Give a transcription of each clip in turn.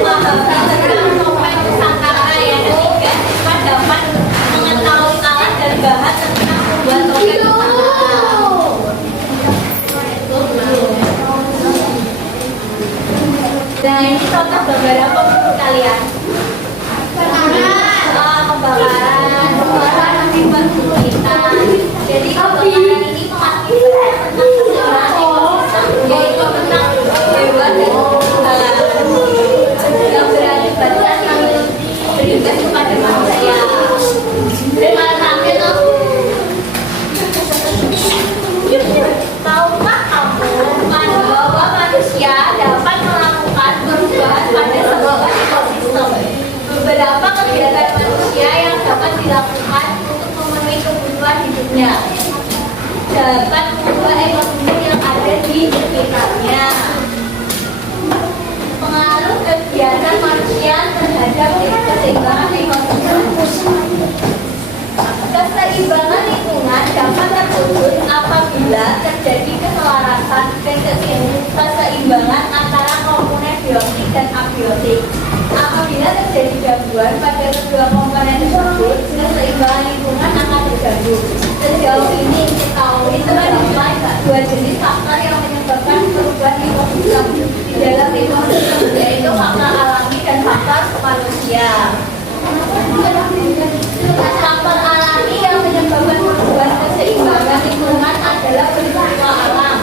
memahami tentang topeng pusakara. Yang ketiga, siswa dapat mengetahui alat dan bahan tentang membuat topeng pusakara. Nah, ini contoh gambar apa menurut kalian? Kebakaran akibat kesulitan. Jadi kebakaran ini mengakibatkan tentang keseimbangan ekosistem, yaitu tentang hewan dan tumbuhan yang berakibatkan berimbas kepada manusia. Terima kasih. Tahukah kamu bahwa manusia dapat melakukan perubahan pada sebuah ekosistem? Beberapa kegiatan manusia yang dapat dilakukan untuk memenuhi kebutuhan hidupnya dapat mengubah ekosistem yang ada di sekitarnya. Pengaruh kegiatan manusia terhadap keseimbangan ekosistem. Keseimbangan lingkungan dapat terwujud apabila terjadi keselarasan dan keseimbangan antara komponen biotik dan abiotik. Apabila terjadi gangguan pada kedua komponen tersebut, keseimbangan lingkungan akan terganggu. Sejauh ini diketahui terdapat dua jenis faktor yang menyebabkan perubahan ekosistem di dalam ekosistem, yaitu faktor alami dan faktor manusia. Faktor alami yang menyebabkan perubahan keseimbangan lingkungan adalah peristiwa alam.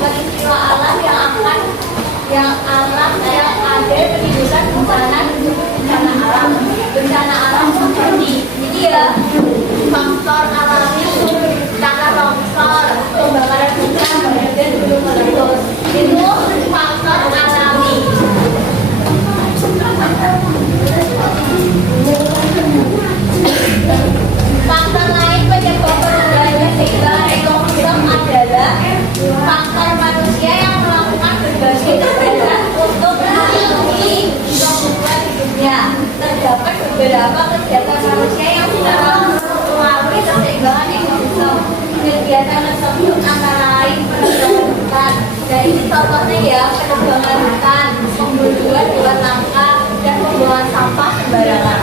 Peristiwa alam yang ada menimbulkan bencana alam seperti ini ya, faktor alami karena longsor, kebakaran hutan, dan gunung meletus. Itu faktor alami. Faktor lain penyebab perubahan keseimbangan ekosistem adalah faktor manusia yang melakukan berbagai kegiatan untuk melindungi kebutuhan hidupnya. Terdapat beberapa kegiatan manusia yang secara mempengaruhi keseimbangan ekosistem. Kegiatan tersebut antara lain penebangan hutan. Dan ini contohnya ya, penebangan hutan, pembunuhan hewan langka, dan pembuangan sampah sembarangan.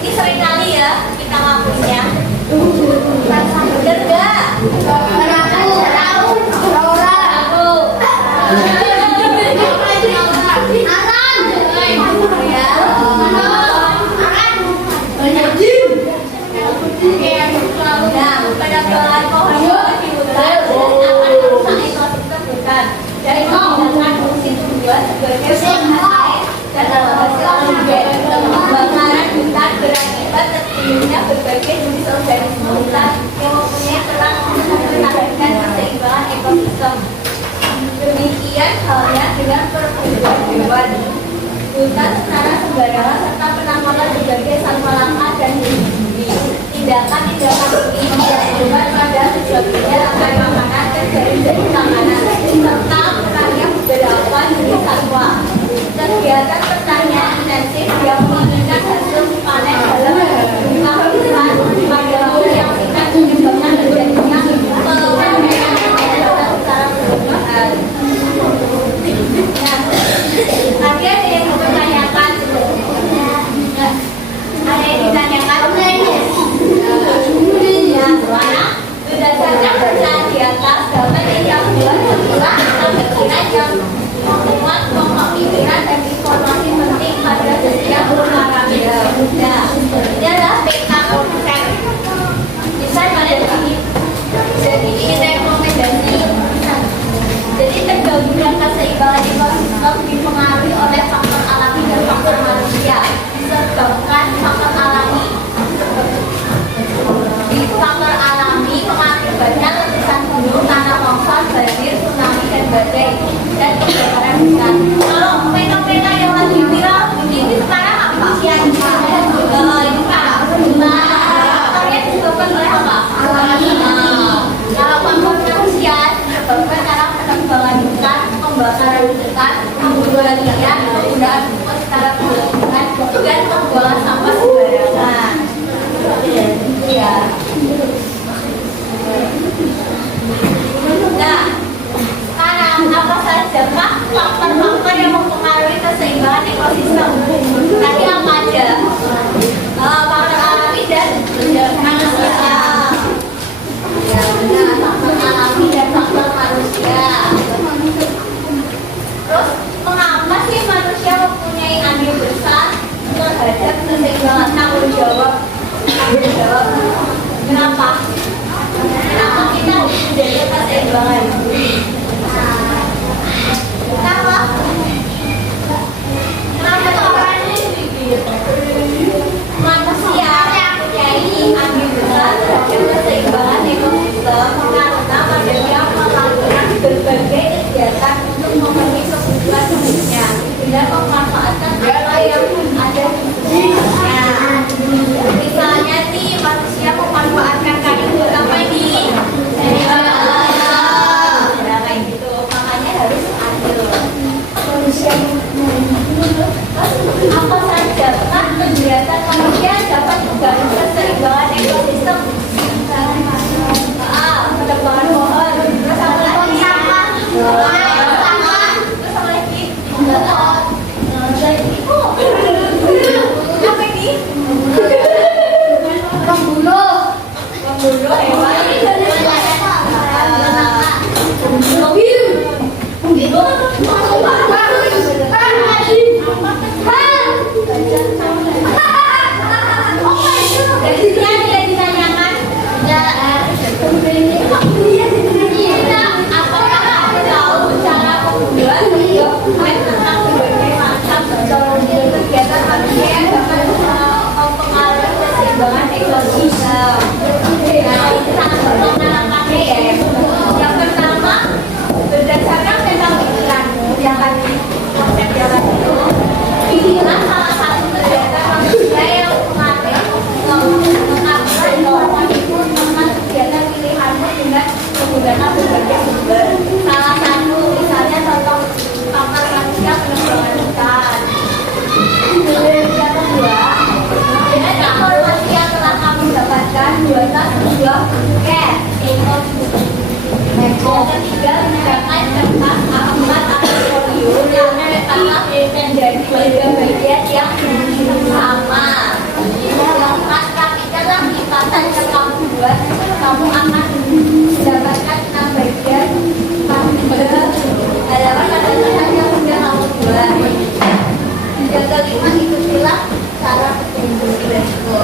Ini sering kali ya kita lakukannya. Bener gak? Penebangan pohon di hutan akan merusak ekosistem hutan dan menghilangkan fungsi tumbuhan sebagai sumber air dan hasil kebakaran hutan berakibat tertimbulnya berbagai jenis organisme hutan yang mempunyai peran menstabilkan keseimbangan ekosistem. Demikian halnya dengan perburuan hewan. Hutan secara sembarangan serta penangkapan berbagai satwa langka dan hiu-hiu. Tindakan-tindakan ini berdasarkan pada sejatinya akan makanan dan dari makanan serta perannya beberapa jenis satwa. Kegiatan pertanian intensif yang menginginkan hasil panen dalam jumlah besar pada waktu yang singkat menyebabkan terjadinya penurunan secara berlebihan. Tadi ada yang ditanyakan, ada yang ditanyakan. Ya, sekarang berdasarkan pencarian di atas dapat tidak buat sebuah pikiran yang memuat pokok pikiran dan informasi penting pada setiap perkara. ekosistem. Tadi apa aja? Faktor alami dan manusia. Ya benar, faktor alami dan faktor manusia. Terus mengapa sih manusia mempunyai andil besar terhadap keseimbangan tanggung jawab? Kenapa? Kenapa kita menjaga keseimbangan? Kenapa? Manusia mempunyai andil besar terhadap keseimbangan ekosistem karena manusia melakukan berbagai kegiatan untuk memenuhi kebutuhan hidupnya dengan memanfaatkan apa yang ada di sekitarnya. Misalnya nih, manusia memanfaatkan kayu buat apa ini? Nah, kayak gitu. Makanya harus adil. Manusia apa saja kan kegiatan manusia dapat mengganggu keseimbangan ekosistem. Penebangan pohon, terus apa lagi? Sampah, terus apa lagi? Apa ini? Membunuh hewan. Jadi ditanyakan, apakah kamu tahu cara pembunuhan dokumen tentang berbagai macam kegiatan manusia yang dapat mempengaruhi keseimbangan ekosistem? Nah, ini sangat penting ya. Yang pertama, berdasarkan tentang pikiran yang tadi konsep yang tadi itu, inilah salah satu kegiatan manusia yang mengatur norma itu tentang kegiatan pilihanmu dengan menggunakan berbagai sumber. Salah satu misalnya contoh kapal manusia penerbangan hutan. Yang kedua, dengan informasi yang telah kamu dapatkan, buatlah sebuah buket. Yang ketiga, gunakan kertas A4 atau folio yang telah menjadi bagian-bagian yang sama. Keempat, rapikanlah lipatan yang kamu buat. Kamu akan mendapatkan 6 bagian pada halaman tulisan yang sudah kamu buat. Yang kelima, ikutilah cara petunjuk resiko.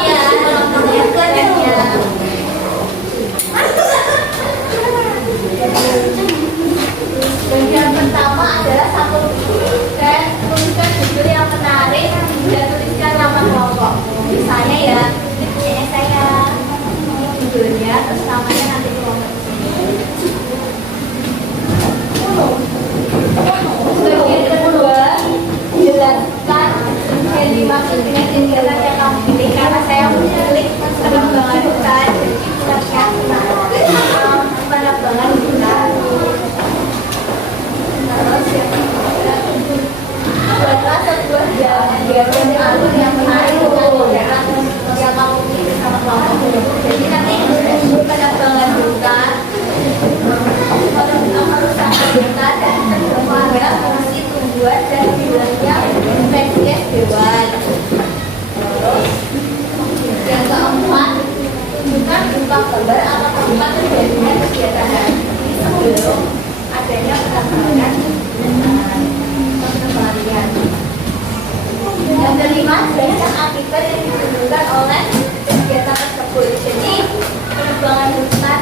Ya, kemudiannya. Bagian pertama adalah satu dan tuliskan judul yang menarik dan tuliskan nama kelompok. Misalnya ya, ini saya judulnya, terus namanya nanti kelompok. Bagian kedua, jelaskan yang dimaksud dengan kegiatan yang kamu pilih karena saya memilih penerbangan hutan. Jadi penerbangan hutan. Buatlah sebuah diagram alur yang menarik dengan kegiatan yang kamu pilih bersama kelompok. Jadi nanti penerbangan hutan, perusahaan hutan dan keluarga, fungsi tumbuhan dan wilayah spesies hewan. Terus yang keempat, tunjukkan berupa gambar atau tempat terjadinya kegiatan ini sebelum adanya penerbangan kembalian. Yang kelima, jelaskan akibat yang ditimbulkan oleh kegiatan tersebut. Jadi penerbangan hutan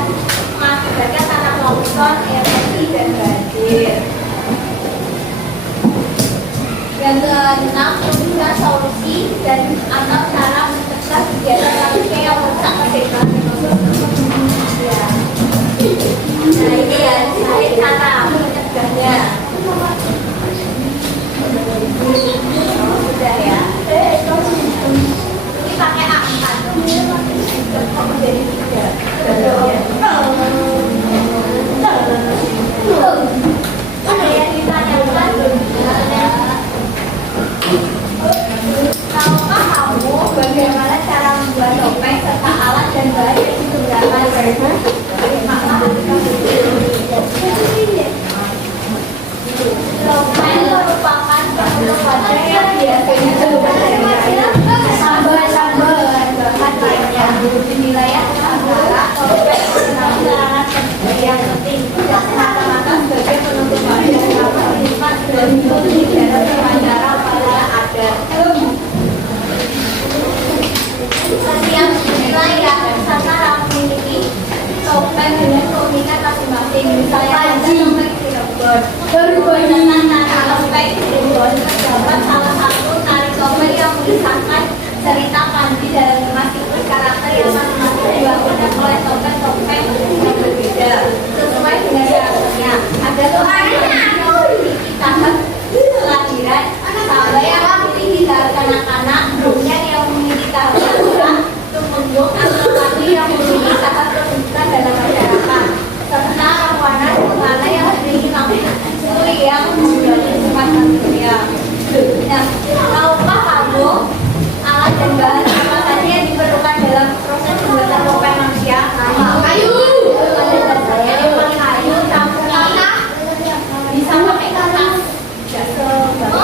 mengakibatkan tanah longsor, erosi dan banjir. Yang keenam, tunjukkan solusi dan atau cara mencegah kegiatan manusia yang merusak keseimbangan ekosistem. Ya. Nah ini ya, saya cara mencegahnya. Sudah ya. Ini pakai A4. Jadi 3. Ada yang ditanyakan. Tahukah kamu bagaimana cara membuat topeng serta alat dan bahan yang digunakan? bahan lainnya di wilayah Nusantara, topeng penampilan yang penting semata-mata sebagai penutup badan yang bermanfaat dan di dalam upacara pada adat. Setiap wilayah Nusantara memiliki topeng dengan keunikan masing-masing. Misalnya topeng Cirebon. Berdasarkan tari topeng Cirebon terdapat salah satu tari topeng yang mengisahkan cerita Panji dalam masing-masing karakter yang masing-masing dibangunkan oleh topeng-topeng yang berbeda sesuai dengan karakternya. Ada topeng yang memiliki tahap kelahiran, sampai yang memiliki tahap kanak-kanak, kemudian yang memiliki tahap dewasa, tumbuh, atau lagi yang memiliki tahap penunjukan dalam masyarakat, serta rawanan kemana yang memiliki lampu yang menjadi semacam dunia. Nah, tahukah kamu alat dan bahan apa saja yang diperlukan dalam proses pembuatan topeng manusia? Kayu. Pada dasarnya memang kayu, tapi bisa pakai kertas. Bisa pakai kertas.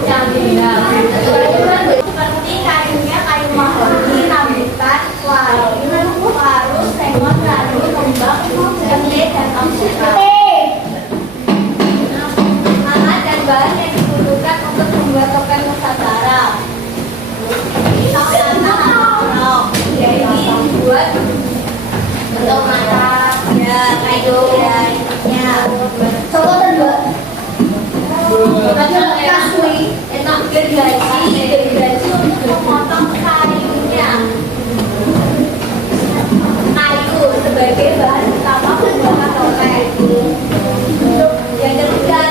Tapi hewan dasarnya seperti kayunya kayu mahoni, rambutan, kayu, larus, sengon, randu, kembang, kendi, dan alpukat. Bahan yang dibutuhkan untuk membuat topeng Nusantara. Pertama, jadi dibuat untuk mata, ya, kayu, ya, coba kedua. Kasui, enak gergaji untuk memotong kayunya. Kayu sebagai bahan utama pembuatan topeng. Yang kedua,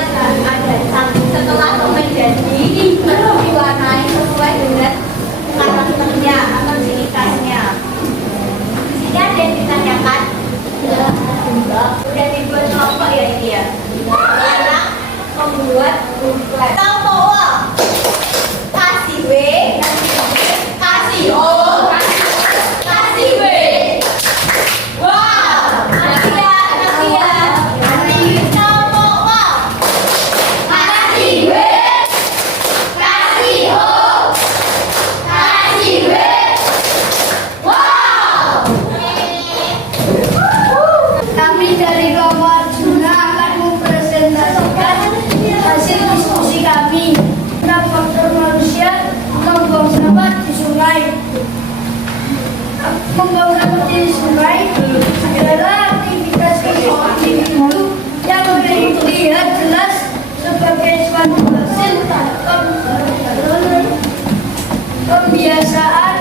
setelah topeng jadi diwarnai sesuai dengan karakternya atau ciri khasnya. Di sini ada yang ditanyakan, udah dibuat kelompok ya ini ya. Anak membuat buklet. Tahu bahwa kasih W, kasih O, kasih W. Wow, nanti ya. Dari kelompok Arjuna akan mempresentasikan hasil diskusi kami tentang faktor manusia membuang sampah di sungai. Membuang sampah di sungai adalah aktivitas individu yang terlihat jelas sebagai suatu hasil kebiasaan